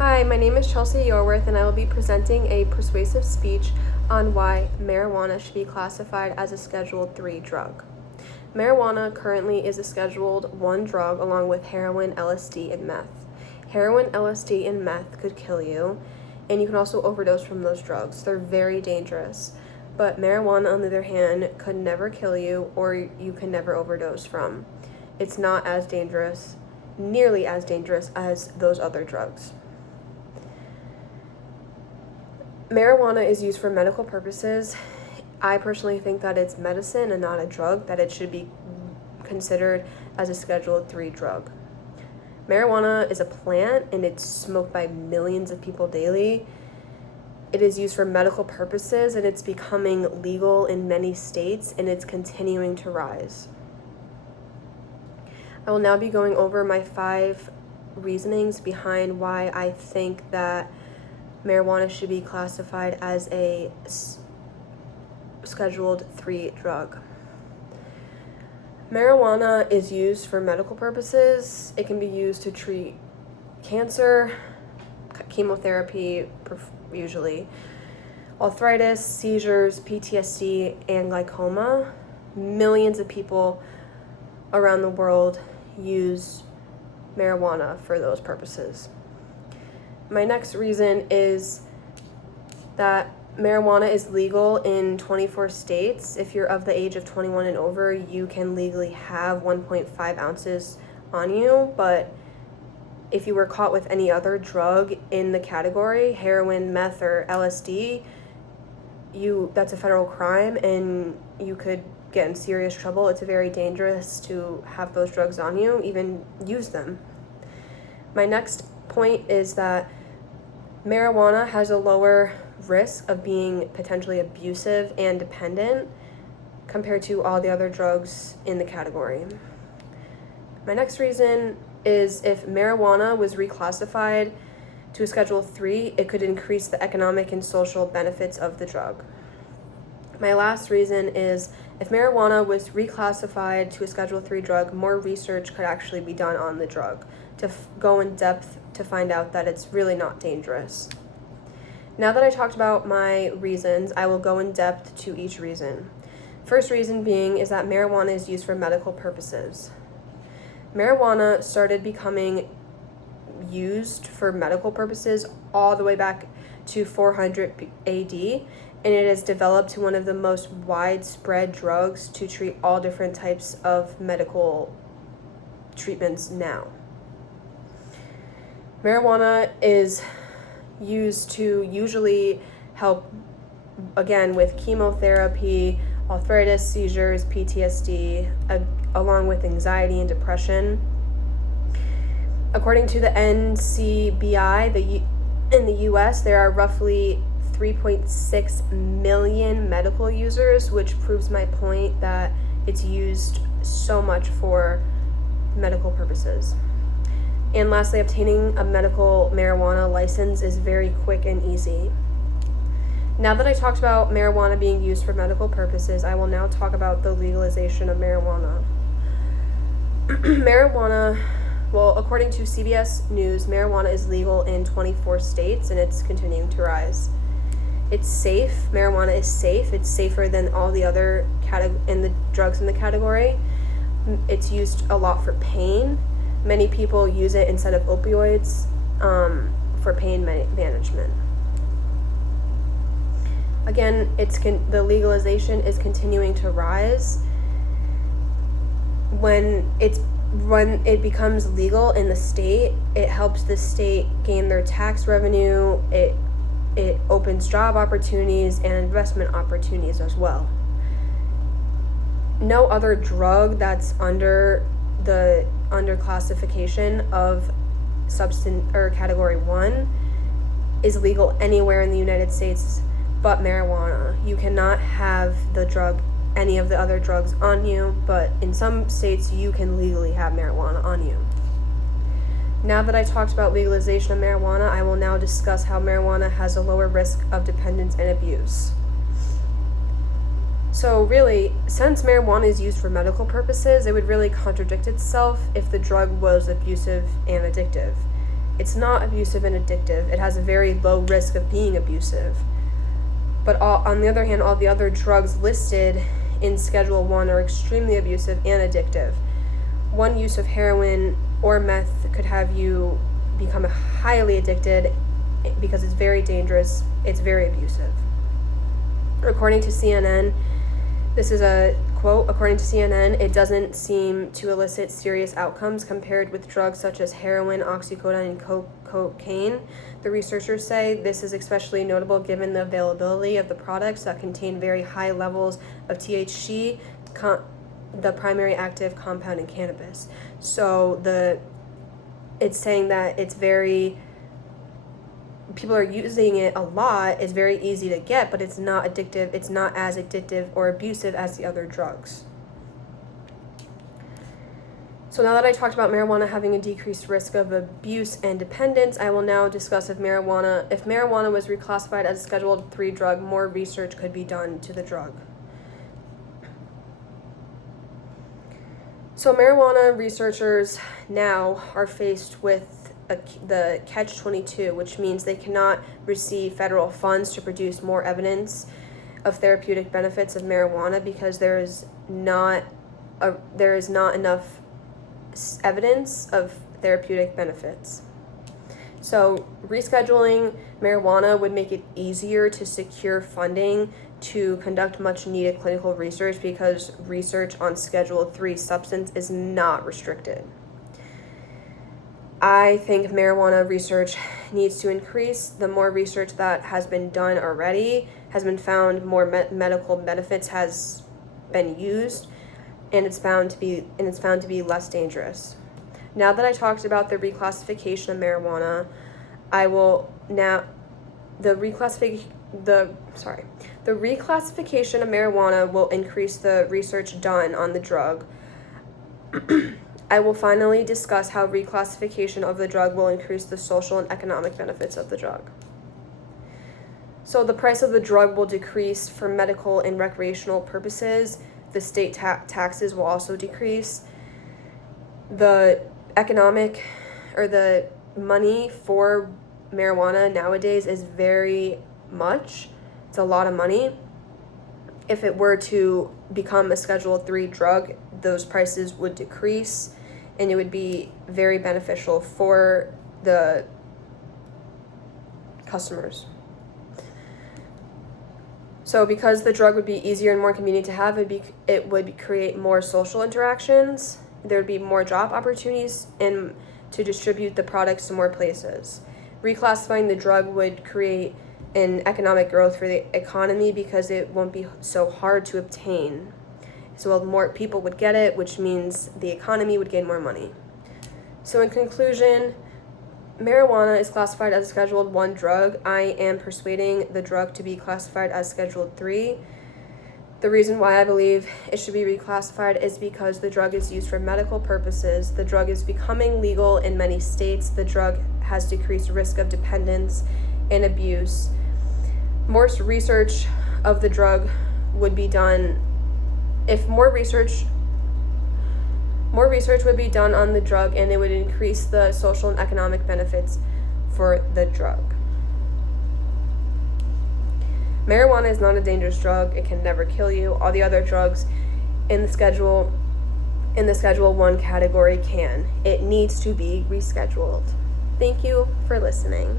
Hi, my name is Chelsea Yorworth, and I will be presenting a persuasive speech on why marijuana should be classified as a Schedule III drug. Marijuana currently is a Scheduled I drug along with heroin, LSD, and meth. Heroin, LSD, and meth could kill you, and you can also overdose from those drugs. They're very dangerous. But marijuana, on the other hand, could never kill you or you can never overdose from. It's not as dangerous, nearly as dangerous as those other drugs. Marijuana is used for medical purposes. I personally think that it's medicine and not a drug, that it should be considered as a Schedule III drug. Marijuana is a plant and it's smoked by millions of people daily. It is used for medical purposes and it's becoming legal in many states and it's continuing to rise. I will now be going over my 5 reasonings behind why I think that marijuana should be classified as a Scheduled III drug. Marijuana is used for medical purposes. It can be used to treat cancer, chemotherapy, usually, arthritis, seizures, PTSD, and glaucoma. Millions of people around the world use marijuana for those purposes. My next reason is that marijuana is legal in 24 states. If you're of the age of 21 and over, you can legally have 1.5 ounces on you, but if you were caught with any other drug in the category, heroin, meth, or LSD, that's a federal crime and you could get in serious trouble. It's very dangerous to have those drugs on you, even use them. My next point is that marijuana has a lower risk of being potentially abusive and dependent compared to all the other drugs in the category. My next reason is if marijuana was reclassified to a Schedule III, it could increase the economic and social benefits of the drug. My last reason is if marijuana was reclassified to a Schedule III drug, more research could actually be done on the drug to go in depth to find out that it's really not dangerous. Now that I talked about my reasons, I will go in depth to each reason. First reason being is that marijuana is used for medical purposes. Marijuana started becoming used for medical purposes all the way back to 400 AD, and it has developed to one of the most widespread drugs to treat all different types of medical treatments now. Marijuana is used to usually help, again, with chemotherapy, arthritis, seizures, PTSD, along with anxiety and depression. According to the NCBI, in the US, there are roughly 3.6 million medical users, which proves my point that it's used so much for medical purposes. And lastly, obtaining a medical marijuana license is very quick and easy. Now that I talked about marijuana being used for medical purposes, I will now talk about the legalization of marijuana. According to CBS News, marijuana is legal in 24 states and it's continuing to rise. It's safe. Marijuana is safe. It's safer than all the other drugs in the category. It's used a lot for pain. Many people use it instead of opioids for pain management. Again, the legalization is continuing to rise. When it becomes legal in the state, it helps the state gain their tax revenue. It opens job opportunities and investment opportunities as well. No other drug that's under classification of substance or Category 1 is legal anywhere in the United States but marijuana. You cannot have any of the other drugs on you, but in some states you can legally have marijuana on you. Now that I talked about legalization of marijuana, I will now discuss how marijuana has a lower risk of dependence and abuse. So really, since marijuana is used for medical purposes, it would really contradict itself if the drug was abusive and addictive. It's not abusive and addictive. It has a very low risk of being abusive. But on the other hand, all the other drugs listed in Schedule 1 are extremely abusive and addictive. One use of heroin or meth could have you become highly addicted because it's very dangerous. It's very abusive. According to CNN, this is a quote, according to CNN, it doesn't seem to elicit serious outcomes compared with drugs such as heroin, oxycodone, and cocaine. The researchers say this is especially notable given the availability of the products that contain very high levels of THC, the primary active compound in cannabis. So it's saying that it's very, people are using it a lot. It's very easy to get, but it's not addictive. It's not as addictive or abusive as the other drugs. So now that I talked about marijuana having a decreased risk of abuse and dependence, I will now discuss if marijuana was reclassified as a Schedule 3 drug, more research could be done to the drug. So marijuana researchers now are faced with the catch-22, which means they cannot receive federal funds to produce more evidence of therapeutic benefits of marijuana because there is not enough evidence of therapeutic benefits. So rescheduling marijuana would make it easier to secure funding to conduct much needed clinical research because research on Schedule 3 substance is not restricted. I think marijuana research needs to increase. The more research that has been done already has been found, more medical benefits has been used, and it's found to be less dangerous. Now that I talked about the reclassification of marijuana, the reclassification of marijuana will increase the research done on the drug. I will finally discuss how reclassification of the drug will increase the social and economic benefits of the drug. So the price of the drug will decrease for medical and recreational purposes. The state taxes will also decrease. The economic or the money for marijuana nowadays is very much. It's a lot of money. If it were to become a Schedule 3 drug, those prices would decrease, and it would be very beneficial for the customers. So because the drug would be easier and more convenient to have, it would create more social interactions. There would be more job opportunities and to distribute the products to more places. Reclassifying the drug would create an economic growth for the economy because it won't be so hard to obtain. So more people would get it, which means the economy would gain more money. So in conclusion, marijuana is classified as a Scheduled 1 drug. I am persuading the drug to be classified as Scheduled 3. The reason why I believe it should be reclassified is because the drug is used for medical purposes. The drug is becoming legal in many states. The drug has decreased risk of dependence and abuse. More research of the drug would be done. If more research would be done on the drug, and it would increase the social and economic benefits for the drug. Marijuana is not a dangerous drug. It can never kill you. All the other drugs in the Schedule 1 category can. It needs to be rescheduled. Thank you for listening.